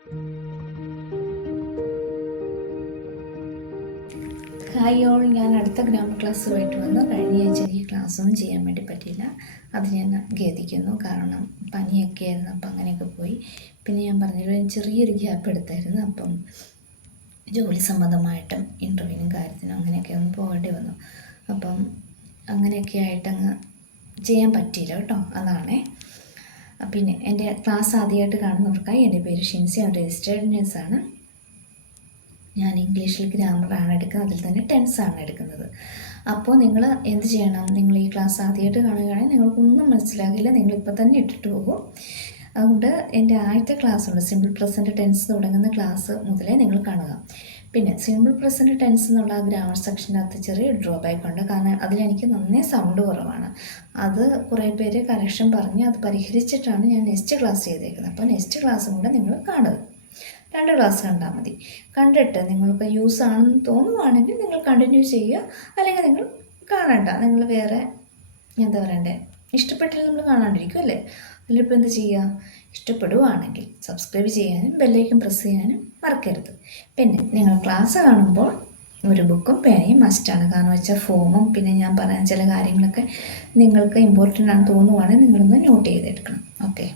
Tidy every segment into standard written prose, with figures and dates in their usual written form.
Hi all, ഞാൻ അടുത്ത grammar ക്ലാസ്സുമായിട്ട് വന്നു. കഴിഞ്ഞ ആഴ്ച എനിക്ക് ക്ലാസ്സൊന്നും ചെയ്യാൻ വേണ്ടി പറ്റിയില്ല. അത് ഞാൻ ഖേദിക്കുന്നു. കാരണം പനിയൊക്കെ ആയിരുന്നു, അപ്പം അങ്ങനെയൊക്കെ പോയി. പിന്നെ ഞാൻ പറഞ്ഞല്ലോ, ചെറിയൊരു ഗ്യാപ്പ് എടുത്തായിരുന്നു. അപ്പം ജോലി സംബന്ധമായിട്ടും ഇൻ്റർവ്യൂവിനും കാര്യത്തിനും അങ്ങനെയൊക്കെ ഒന്ന് പോകേണ്ടി വന്നു. അപ്പം അങ്ങനെയൊക്കെ ആയിട്ടങ്ങ് ചെയ്യാൻ പറ്റിയില്ല കേട്ടോ. അതാണേ. പിന്നെ എൻ്റെ ക്ലാസ് ആദ്യമായിട്ട് കാണുന്നവർക്കായി, എൻ്റെ പേര് ഷിൻസി, ഞാൻ രജിസ്റ്റേർഡ് നേഴ്സാണ്. ഞാൻ ഇംഗ്ലീഷിൽ ഗ്രാമറാണ് എടുക്കുന്നത്, അതിൽ തന്നെ ടെൻസാണ് എടുക്കുന്നത്. അപ്പോൾ നിങ്ങൾ എന്ത് ചെയ്യണം, നിങ്ങൾ ഈ ക്ലാസ് ആദ്യമായിട്ട് കാണുകയാണെങ്കിൽ നിങ്ങൾക്കൊന്നും മനസ്സിലാകില്ല, നിങ്ങളിപ്പോൾ തന്നെ ഇട്ടിട്ട് പോകും. അതുകൊണ്ട് എൻ്റെ ആദ്യത്തെ ക്ലാസ്സുണ്ട്, സിമ്പിൾ പ്രസൻറ്റ് ടെൻസ് തുടങ്ങുന്ന ക്ലാസ് മുതലേ നിങ്ങൾ കാണുക. പിന്നെ സിമ്പിൾ പ്രസൻറ്റ് ടെൻസ് എന്നുള്ള ആ ഗ്രാമർ സെക്ഷനകത്ത് ചെറിയ ഡ്രോബാക്ക് ഉണ്ട്. കാരണം അതിലെനിക്ക് നന്നേ സൗണ്ട് കുറവാണ്. അത് കുറേ പേര് കറക്ഷൻ പറഞ്ഞ് അത് പരിഹരിച്ചിട്ടാണ് ഞാൻ നെക്സ്റ്റ് ക്ലാസ് ചെയ്തേക്കുന്നത്. അപ്പോൾ നെക്സ്റ്റ് ക്ലാസ്സും കൂടെ നിങ്ങൾ കാണുക. 2 ക്ലാസ് കണ്ടാൽ മതി. കണ്ടിട്ട് നിങ്ങൾക്ക് യൂസ് ആണെന്ന് തോന്നുവാണെങ്കിൽ നിങ്ങൾ കണ്ടിന്യൂ ചെയ്യുക, അല്ലെങ്കിൽ നിങ്ങൾ കാണണ്ട. നിങ്ങൾ വേറെ എന്താ പറയണ്ടേ, ഇഷ്ടപ്പെട്ടില്ല നമ്മൾ കാണാണ്ടിരിക്കും അല്ലേ. അതിലിപ്പോൾ എന്ത് ചെയ്യുക, ഇഷ്ടപ്പെടുവാണെങ്കിൽ സബ്സ്ക്രൈബ് ചെയ്യാനും ബെല്ലൈക്കൺ പ്രസ് ചെയ്യാനും മറക്കരുത്. പിന്നെ നിങ്ങൾ ക്ലാസ് കാണുമ്പോൾ ഒരു ബുക്കും പേനയും മസ്റ്റാണ്. കാരണം വെച്ചാൽ ഫോമും പിന്നെ ഞാൻ പറയാൻ ചില കാര്യങ്ങളൊക്കെ നിങ്ങൾക്ക് ഇമ്പോർട്ടൻ്റ് ആണെന്ന് തോന്നുവാണെങ്കിൽ നിങ്ങളൊന്ന് നോട്ട് ചെയ്തെടുക്കണം. ഓക്കെ,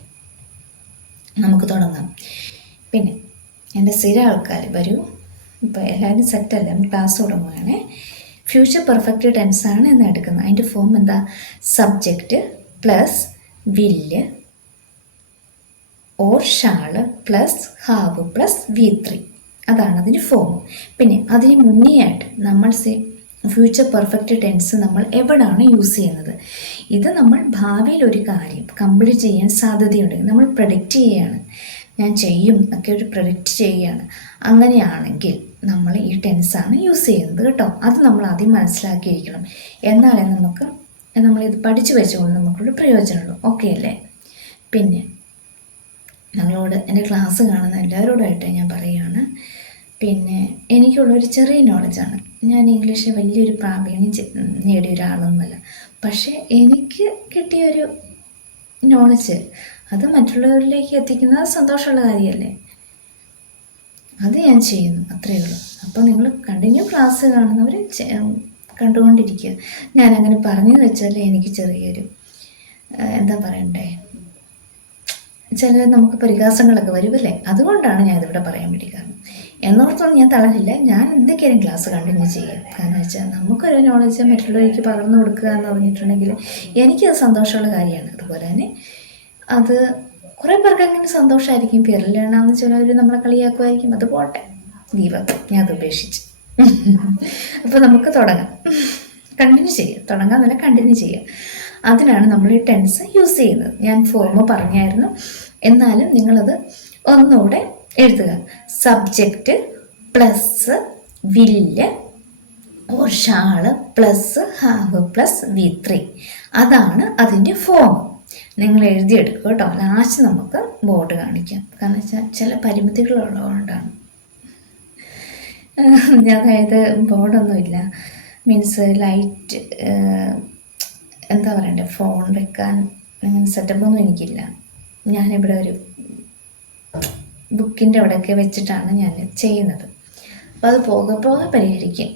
നമുക്ക് തുടങ്ങാം. പിന്നെ എൻ്റെ സ്ഥിര ആൾക്കാർ വരൂ. ഇപ്പോൾ എല്ലാവരും സെറ്റല്ല, നമ്മൾ ക്ലാസ് തുടങ്ങുകയാണേ. ഫ്യൂച്ചർ പെർഫെക്റ്റ് ടെൻസാണ് എന്ന് എടുക്കുന്നത്. അതിൻ്റെ ഫോം എന്താ, സബ്ജക്റ്റ് പ്ലസ് വില്ല് or shawl plus have plus V3. അതാണ് അതിൻ്റെ ഫോം. പിന്നെ അതിന് മുന്നേ ആയിട്ട് നമ്മൾ ഫ്യൂച്ചർ പെർഫെക്റ്റ് ടെൻസ് നമ്മൾ എവിടെയാണ് യൂസ് ചെയ്യുന്നത്, ഇത് നമ്മൾ ഭാവിയിൽ ഒരു കാര്യം കംപ്ലീറ്റ് ചെയ്യാൻ സാധ്യതയുണ്ടെങ്കിൽ നമ്മൾ പ്രഡിക്റ്റ് ചെയ്യുകയാണ്, ഞാൻ ചെയ്യും ഒക്കെ ഒരു പ്രഡിക്റ്റ് ചെയ്യുകയാണ്. അങ്ങനെയാണെങ്കിൽ നമ്മൾ ഈ ടെൻസാണ് യൂസ് ചെയ്യുന്നത് കേട്ടോ. അത് നമ്മൾ ആദ്യം മനസ്സിലാക്കിയിരിക്കണം. എന്നാലേ നമ്മളിത് പഠിച്ചു വെച്ചുകൊണ്ട് നമുക്കൊരു പ്രയോജനമുള്ളൂ. ഓക്കെ അല്ലേ. പിന്നെ നിങ്ങളോട് എൻ്റെ ക്ലാസ് കാണുന്ന എല്ലാവരോടായിട്ട് ഞാൻ പറയുകയാണ്, പിന്നെ എനിക്കുള്ളൊരു ചെറിയ നോളജാണ്. ഞാൻ ഇംഗ്ലീഷിൽ വലിയൊരു പ്രാവീണ്യം നേടിയ ഒരാളൊന്നുമല്ല. പക്ഷേ എനിക്ക് കിട്ടിയൊരു നോളജ് അത് മറ്റുള്ളവരിലേക്ക് എത്തിക്കുന്നത് സന്തോഷമുള്ള കാര്യമല്ലേ. അത് ഞാൻ ചെയ്യുന്നു, അത്രയേ ഉള്ളൂ. അപ്പോൾ നിങ്ങൾ കണ്ടിന്യൂ ക്ലാസ് കാണുന്നവർ കണ്ടുകൊണ്ടിരിക്കുക. ഞാനങ്ങനെ പറഞ്ഞെന്ന് വെച്ചാൽ എനിക്ക് ചെറിയൊരു എന്താ പറയണ്ടേ, ചില നമുക്ക് പരിഹാസങ്ങളൊക്കെ വരുമല്ലേ. അതുകൊണ്ടാണ് ഞാൻ ഇതിവിടെ പറയാൻ വേണ്ടി. കാരണം എന്നോർത്തൊന്നും ഞാൻ തളരില്ല. ഞാൻ എന്തൊക്കെയാലും ക്ലാസ് കണ്ടിന്യൂ ചെയ്യാം. കാരണം വെച്ചാൽ നമുക്കൊരു നോളജ് മറ്റുള്ളവർക്ക് പകർന്നു കൊടുക്കുക എന്ന് പറഞ്ഞിട്ടുണ്ടെങ്കിൽ എനിക്കത് സന്തോഷമുള്ള കാര്യമാണ്. അതുപോലെ തന്നെ അത് കുറേ പേർക്ക് അങ്ങനെ സന്തോഷമായിരിക്കും. പിറലിലാണെന്ന് ചിലവർ നമ്മളെ കളിയാക്കുമായിരിക്കും. അത് പോട്ടെ, ദീപം ഞാൻ അത് ഉപേക്ഷിച്ച്. അപ്പോൾ നമുക്ക് തുടങ്ങാം, കണ്ടിന്യൂ ചെയ്യാം. തുടങ്ങാമെന്നല്ല, കണ്ടിന്യൂ ചെയ്യാം. അതിനാണ് നമ്മൾ ഈ ടെൻസ് യൂസ് ചെയ്യുന്നത്. ഞാൻ ഫോം പറഞ്ഞായിരുന്നു, എന്നാലും നിങ്ങളത് ഒന്നുകൂടെ എഴുതുക. സബ്ജക്റ്റ് പ്ലസ് വില്ല് or shawl plus have plus V3. അതാണ് അതിൻ്റെ ഫോം. നിങ്ങൾ എഴുതിയെടുക്കുക കേട്ടോ. ലാസ്റ്റ് നമുക്ക് ബോർഡ് കാണിക്കാം. കാരണം വെച്ചാൽ ചില പരിമിതികളുള്ളതുകൊണ്ടാണ്. അതായത് ബോർഡൊന്നുമില്ല, മീൻസ് ലൈറ്റ് എന്താ പറയണ്ടേ, ഫോൺ വെക്കാൻ അങ്ങനെ സെറ്റപ്പൊന്നും എനിക്കില്ല. ഞാനിവിടെ ഒരു ബുക്കിൻ്റെ അവിടെയൊക്കെ വെച്ചിട്ടാണ് ഞാൻ ചെയ്യുന്നത്. അപ്പോൾ അത് പോകെ പോകെ പരിഹരിക്കും.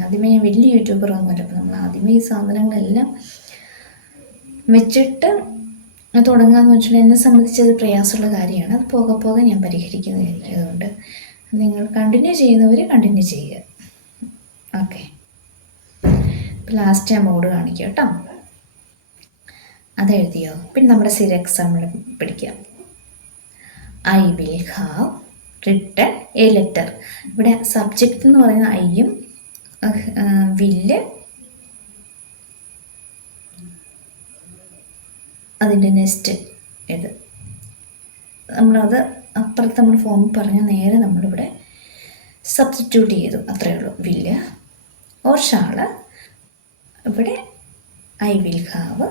ആദ്യമേ ഞാൻ വലിയ യൂട്യൂബറൊന്നുമല്ല. അപ്പോൾ നമ്മൾ ആദ്യമേ ഈ സാധനങ്ങളെല്ലാം വെച്ചിട്ട് തുടങ്ങാമെന്ന് വെച്ചിട്ടുണ്ടെങ്കിൽ എന്നെ സംബന്ധിച്ചത് പ്രയാസമുള്ള കാര്യമാണ്. അത് പോകെ പോകെ ഞാൻ പരിഹരിക്കുന്നതായിരിക്കും. അതുകൊണ്ട് നിങ്ങൾ കണ്ടിന്യൂ ചെയ്യുന്നവർ കണ്ടിന്യൂ ചെയ്യുക. ഓക്കെ, ഇപ്പോൾ ലാസ്റ്റ് ഞാൻ ബോർഡ് കാണിക്കാം കേട്ടോ. അതെഴുതിയോ? പിന്നെ നമ്മുടെ സ്ഥിര എക്സാമ്പിൾ പിടിക്കാം. I will have written a letter. ഇവിടെ സബ്ജക്റ്റ് എന്ന് പറയുന്ന ഐയും വില്ല് അതിൻ്റെ നെക്സ്റ്റ് ഇത് നമ്മളത് അപ്പുറത്ത് നമ്മൾ ഫോം പറഞ്ഞ നേരെ നമ്മളിവിടെ സബ്സ്റ്റിറ്റ്യൂട്ട് ചെയ്തു, അത്രയേ ഉള്ളൂ. വില്ല് ഓർ ഷാള്, ഇവിടെ ഐ വിൽ ഹാവ്.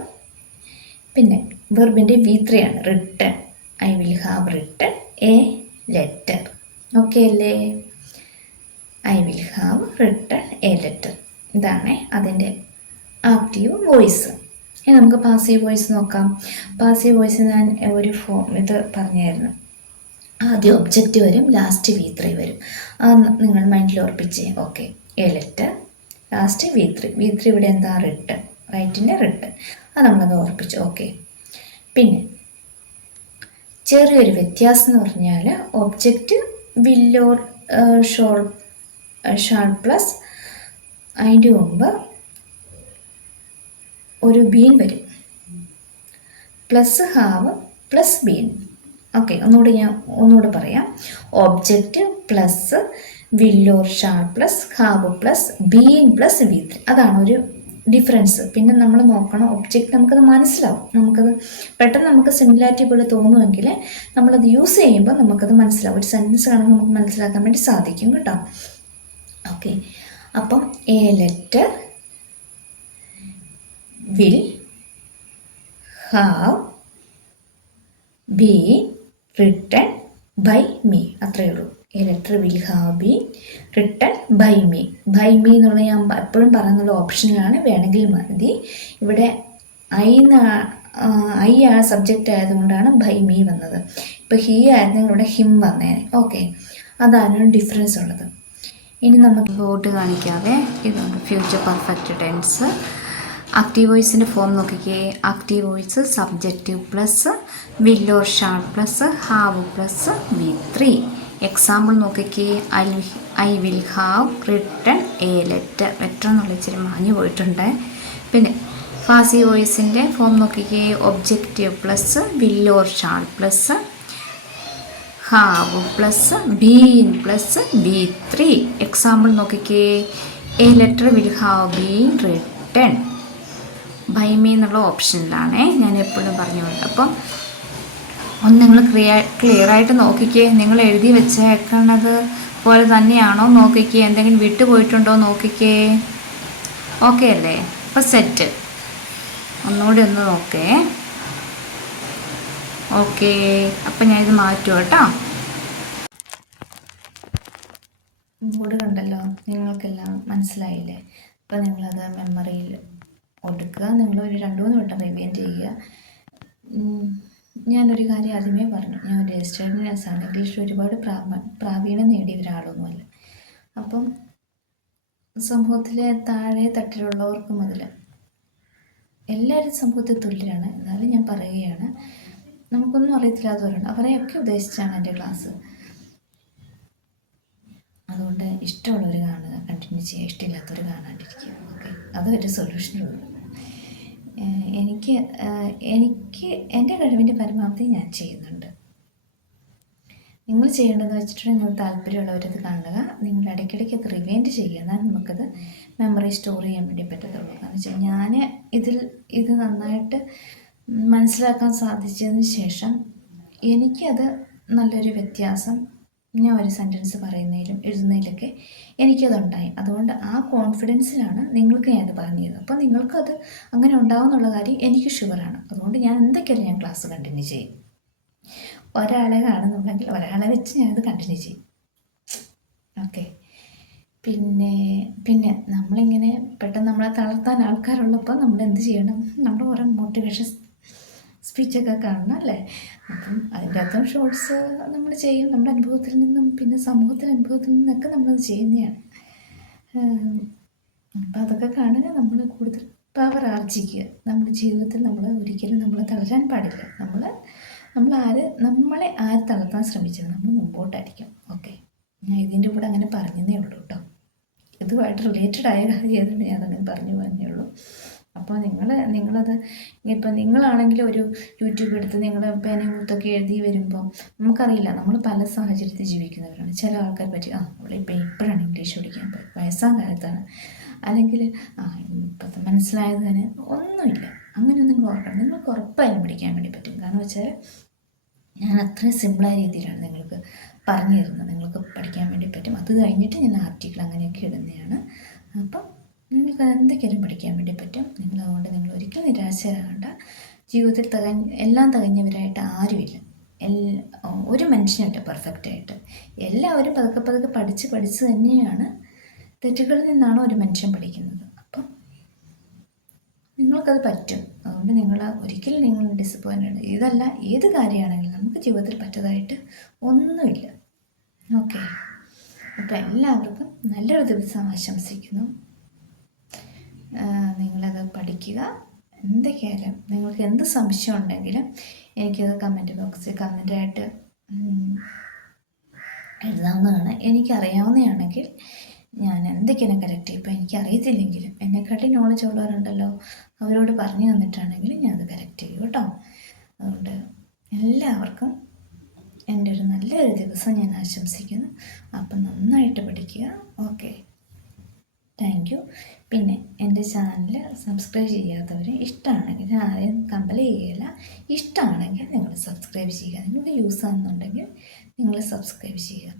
പിന്നെ വെർബിൻ്റെ V3 ആണ്, written. I will have written a letter. Okay അല്ലേ? I will have written a letter. ഇതാണ് അതിൻ്റെ ആക്റ്റീവ് വോയിസ്. ഇനി നമുക്ക് പാസീവ് വോയിസ് നോക്കാം. പാസീവ് വോയിസ് ഞാൻ ഒരു ഇത് പറഞ്ഞായിരുന്നു. ആദ്യം ഒബ്ജക്റ്റ് വരും, ലാസ്റ്റ് V3 വരും. അത് നിങ്ങൾ മൈൻഡിൽ ഉറപ്പിച്ചേ. Okay, a letter, last V3 ഇവിടെ എന്താ? റിട്ടൺ, റൈറ്റിൻ്റെ റിട്ടൺ. അത് നമ്മളത് ഉറപ്പിച്ചു. ഓക്കെ. പിന്നെ ചെറിയൊരു വ്യത്യാസം എന്ന് പറഞ്ഞാൽ object will or shall plus അതിൻ്റെ മുമ്പ് ഒരു ബീൻ വരും, plus have plus been. Okay, ഒന്നുകൂടെ പറയാം. Object plus will or shall plus have plus been plus V3. അതാണ് ഒരു ഡിഫറൻസ്. പിന്നെ നമ്മൾ നോക്കണം, ഒബ്ജക്റ്റ് നമുക്കത് മനസ്സിലാവും. നമുക്കത് പെട്ടെന്ന് നമുക്ക് സിമിലാരിറ്റി പോലെ തോന്നുമെങ്കിൽ നമ്മളത് യൂസ് ചെയ്യുമ്പോൾ നമുക്കത് മനസ്സിലാവും. ഒരു സെൻറ്റൻസ് കാണുമ്പോൾ നമുക്ക് മനസ്സിലാക്കാൻ വേണ്ടി സാധിക്കും കേട്ടോ. ഓക്കെ, അപ്പം a letter will have been written by me. അത്രയേ ഉള്ളൂ. A letter will have been written by me. By me എന്നുള്ള ഞാൻ എപ്പോഴും പറയുന്നുള്ള ഓപ്ഷനിലാണ്, വേണമെങ്കിൽ മതി. ഇവിടെ ഐ ആ സബ്ജക്റ്റ് ആയതുകൊണ്ടാണ് ബൈ മീ വന്നത്. ഇപ്പോൾ ഹീ ആയിരുന്നെങ്കിൽ ഇവിടെ ഹിം വന്നേനെ. ഓക്കെ, അതാണ് ഡിഫറൻസ് ഉള്ളത്. ഇനി നമുക്ക് ബോർഡ് കാണിക്കാതെ ഇതുണ്ട് ഫ്യൂച്ചർ പെർഫെക്റ്റ് ടെൻസ്. ആക്റ്റീവ് വോയിസിൻ്റെ ഫോം നോക്കിക്കേ. Active voice subjective plus will or shall plus have plus V3. Example നോക്കിക്കേ. I will have written a letter. Letter എന്നുള്ള ഇച്ചിരി മാഞ്ഞു പോയിട്ടുണ്ട്. പിന്നെ പാസീവ് വോയിസിൻ്റെ ഫോം നോക്കിക്കേ. Objective plus will or shall plus have plus been plus V3. Example നോക്കിക്കേ. A letter will have been written by me എന്നുള്ള ഓപ്ഷനിലാണേ ഞാൻ എപ്പോഴും പറഞ്ഞു കൊടുത്തത്. അപ്പം ഒന്ന് നിങ്ങൾ ക്ലിയറായിട്ട് നോക്കിക്കേ. നിങ്ങൾ എഴുതി വെച്ചേക്കണത് പോലെ തന്നെയാണോ നോക്കിക്കേ. എന്തെങ്കിലും വിട്ടുപോയിട്ടുണ്ടോ നോക്കിക്കേ. ഓക്കെ അല്ലേ? അപ്പം സെറ്റ്. ഒന്നുകൂടി ഒന്ന് നോക്കേ. ഓക്കെ, അപ്പം ഞാനിത് മാറ്റും കേട്ടോ. ബോർഡ് കണ്ടല്ലോ, നിങ്ങൾക്കെല്ലാം മനസ്സിലായില്ലേ? അപ്പം നിങ്ങളത് മെമ്മറിയിൽ ഒടുക്കുക. നിങ്ങളൊരു 2-3 വട്ടം റിവൈൻഡ് ചെയ്യുക. ഞാനൊരു കാര്യം ആദ്യമേ പറഞ്ഞു, ഞാൻ ഒരു രജിസ്റ്റേർഡ് നഴ്സാണ്. ഇംഗ്ലീഷിൽ ഒരുപാട് പ്രാവീണ്യം നേടിയ ഒരാളൊന്നുമല്ല. അപ്പം സമൂഹത്തിലെ താഴെ തട്ടിലുള്ളവർക്ക് മുതൽ എല്ലാവരും സമൂഹത്തിൽ തുല്യരാണ്. എന്നാലും ഞാൻ പറയുകയാണ്, നമുക്കൊന്നും അറിയത്തില്ലാത്തവരുണ്ട്. അവരെയൊക്കെ ഉദ്ദേശിച്ചാണ് എൻ്റെ ക്ലാസ്. അതുകൊണ്ട് ഇഷ്ടമുള്ളവർ കാണുക, കണ്ടിന്യൂ ചെയ്യുക. ഇഷ്ടമില്ലാത്തവർ കാണാണ്ടിരിക്കുക. ഓക്കെ, അതൊരു സൊല്യൂഷനുള്ളൂ. എനിക്ക് എൻ്റെ കഴിവിൻ്റെ പരമാവധി ഞാൻ ചെയ്യുന്നുണ്ട്. നിങ്ങൾ ചെയ്യേണ്ടതെന്ന് വെച്ചിട്ടുണ്ടെങ്കിൽ നിങ്ങൾ താല്പര്യമുള്ളവരത് കാണുക. നിങ്ങൾ ഇടയ്ക്കിടയ്ക്ക് അത് റിവൈൻഡ് ചെയ്യുക. എന്നാൽ നമുക്കത് മെമ്മറി സ്റ്റോർ ചെയ്യാൻ വേണ്ടി പറ്റത്തുള്ളൂ. കാരണം വെച്ചാൽ ഞാൻ ഇത് നന്നായിട്ട് മനസ്സിലാക്കാൻ സാധിച്ചതിന് ശേഷം എനിക്കത് നല്ലൊരു വ്യത്യാസം, ഞാൻ ഒരു സെൻറ്റൻസ് പറയുന്നതിലും എഴുതുന്നതിലൊക്കെ എനിക്കതുണ്ടായി. അതുകൊണ്ട് ആ കോൺഫിഡൻസിലാണ് നിങ്ങൾക്ക് ഞാനത് പറഞ്ഞത്. അപ്പോൾ നിങ്ങൾക്കത് അങ്ങനെ ഉണ്ടാവുമെന്നുള്ള കാര്യം എനിക്ക് ഷുവറാണ്. അതുകൊണ്ട് ഞാൻ എന്തൊക്കെയാലും ഞാൻ ക്ലാസ് കണ്ടിന്യൂ ചെയ്യും. ഒരാളെ കാണുന്നുണ്ടെങ്കിൽ ഒരാളെ വെച്ച് ഞാനത് കണ്ടിന്യൂ ചെയ്യും. ഓക്കെ, പിന്നെ നമ്മളിങ്ങനെ പെട്ടെന്ന് നമ്മളെ തളർത്താൻ ആൾക്കാരുള്ളപ്പോൾ നമ്മൾ എന്ത് ചെയ്യണം? നമ്മൾ ഓരോ മോട്ടിവേഷൻ സ്പീച്ചൊക്കെ കാണണം അല്ലേ? അപ്പം അതിൻ്റെ അകത്തും ഷോർട്സ് നമ്മൾ ചെയ്യും, നമ്മുടെ അനുഭവത്തിൽ നിന്നും പിന്നെ സമൂഹത്തിൻ്റെ അനുഭവത്തിൽ നിന്നൊക്കെ നമ്മളത് ചെയ്യുന്നതാണ്. അപ്പം അതൊക്കെ കാണുക, നമ്മൾ കൂടുതൽ പവർ ആർജിക്കുക. നമ്മുടെ ജീവിതത്തിൽ നമ്മൾ ഒരിക്കലും തളരാൻ പാടില്ല. നമ്മളെ ആര് തളർത്താൻ ശ്രമിച്ചത് നമ്മൾ മുമ്പോട്ടായിരിക്കും. ഓക്കെ, ഞാൻ ഇതിൻ്റെ കൂടെ അങ്ങനെ പറഞ്ഞതേ ഉള്ളൂ കേട്ടോ. ഇതുമായിട്ട് റിലേറ്റഡ് ആയ കാര്യമായതുകൊണ്ട് ഞാനങ്ങനെ പറഞ്ഞു പറഞ്ഞേ ഉള്ളൂ. അപ്പോൾ നിങ്ങളത് ഇപ്പം നിങ്ങളാണെങ്കിലും ഒരു യൂട്യൂബ് എടുത്ത് നിങ്ങൾ പേനയും കുത്തൊക്കെ എഴുതി വരുമ്പോൾ നമുക്കറിയില്ല, നമ്മൾ പല സാഹചര്യത്തിൽ ജീവിക്കുന്നവരാണ്. ചില ആൾക്കാർ പറ്റി അവളിപ്പോൾ ഇപ്പോഴാണ് ഇംഗ്ലീഷ് പഠിക്കാൻ വയസ്സാം കാലത്താണ്, അല്ലെങ്കിൽ ഇപ്പോഴത്തെ മനസ്സിലായതിന് ഒന്നുമില്ല. അങ്ങനെയൊന്നും നിങ്ങൾ ഓർക്കണം. നിങ്ങൾക്ക് ഉറപ്പായും പഠിക്കാൻ വേണ്ടി പറ്റും. കാരണം വെച്ചാൽ ഞാൻ അത്രയും സിമ്പിളായ രീതിയിലാണ് നിങ്ങൾക്ക് പറഞ്ഞു തരുന്നത്. നിങ്ങൾക്ക് പഠിക്കാൻ വേണ്ടി പറ്റും. അത് കഴിഞ്ഞിട്ട് ഞാൻ ആർട്ടിക്കിൾ അങ്ങനെയൊക്കെ ഇടുന്നതാണ്. അപ്പം നിങ്ങൾക്ക് എന്തൊക്കെയാലും പഠിക്കാൻ വേണ്ടി പറ്റും. നിങ്ങൾ ഒരിക്കലും നിരാശരാകണ്ട. ജീവിതത്തിൽ എല്ലാം തികഞ്ഞവരായിട്ട് ആരുമില്ല. ഒരു മനുഷ്യനില്ല പെർഫെക്റ്റായിട്ട്. എല്ലാവരും പതുക്കെ പഠിച്ച് തന്നെയാണ്, തെറ്റുകളിൽ നിന്നാണ് ഒരു മനുഷ്യൻ പഠിക്കുന്നത്. അപ്പം നിങ്ങൾക്കത് പറ്റും. അതുകൊണ്ട് നിങ്ങൾ ഒരിക്കലും നിങ്ങൾ ഡിസപ്പോയിൻറ്റഡ്. ഇതല്ല, ഏത് കാര്യമാണെങ്കിലും നമുക്ക് ജീവിതത്തിൽ പറ്റതായിട്ട് ഒന്നുമില്ല. ഓക്കെ, അപ്പോൾ എല്ലാവർക്കും നല്ലൊരു ദിവസം ആശംസിക്കുന്നു. നിങ്ങളത് പഠിക്കുക. എന്തൊക്കെയായാലും നിങ്ങൾക്ക് എന്ത് സംശയം ഉണ്ടെങ്കിലും എനിക്കത് കമൻറ്റ് ബോക്സിൽ കമൻറ്റായിട്ട് എഴുതാവുന്നതാണ്. എനിക്കറിയാവുന്നതാണെങ്കിൽ ഞാൻ എന്തൊക്കെയാണ് കറക്റ്റ് ചെയ്യും. ഇപ്പോൾ എനിക്കറിയത്തില്ലെങ്കിലും എന്നെക്കാട്ടി നോളജ് ഉള്ളവരുണ്ടല്ലോ, അവരോട് പറഞ്ഞു തന്നിട്ടാണെങ്കിലും ഞാനത് കറക്റ്റ് ചെയ്യും കേട്ടോ. അതുകൊണ്ട് എല്ലാവർക്കും എൻ്റെ ഒരു നല്ലൊരു ദിവസം ഞാൻ ആശംസിക്കുന്നു. അപ്പം നന്നായിട്ട് പഠിക്കുക. Okay, thank you. പിന്നെ എൻ്റെ ചാനൽ സബ്സ്ക്രൈബ് ചെയ്യാത്തവർ ഇഷ്ടമാണെങ്കിൽ, ആരെയും കമ്പൽ ചെയ്യുകയില്ല, ഇഷ്ടമാണെങ്കിൽ നിങ്ങൾ സബ്സ്ക്രൈബ് ചെയ്യുക. നിങ്ങൾക്ക് യൂസ് ആകുന്നുണ്ടെങ്കിൽ നിങ്ങൾ സബ്സ്ക്രൈബ് ചെയ്യുക.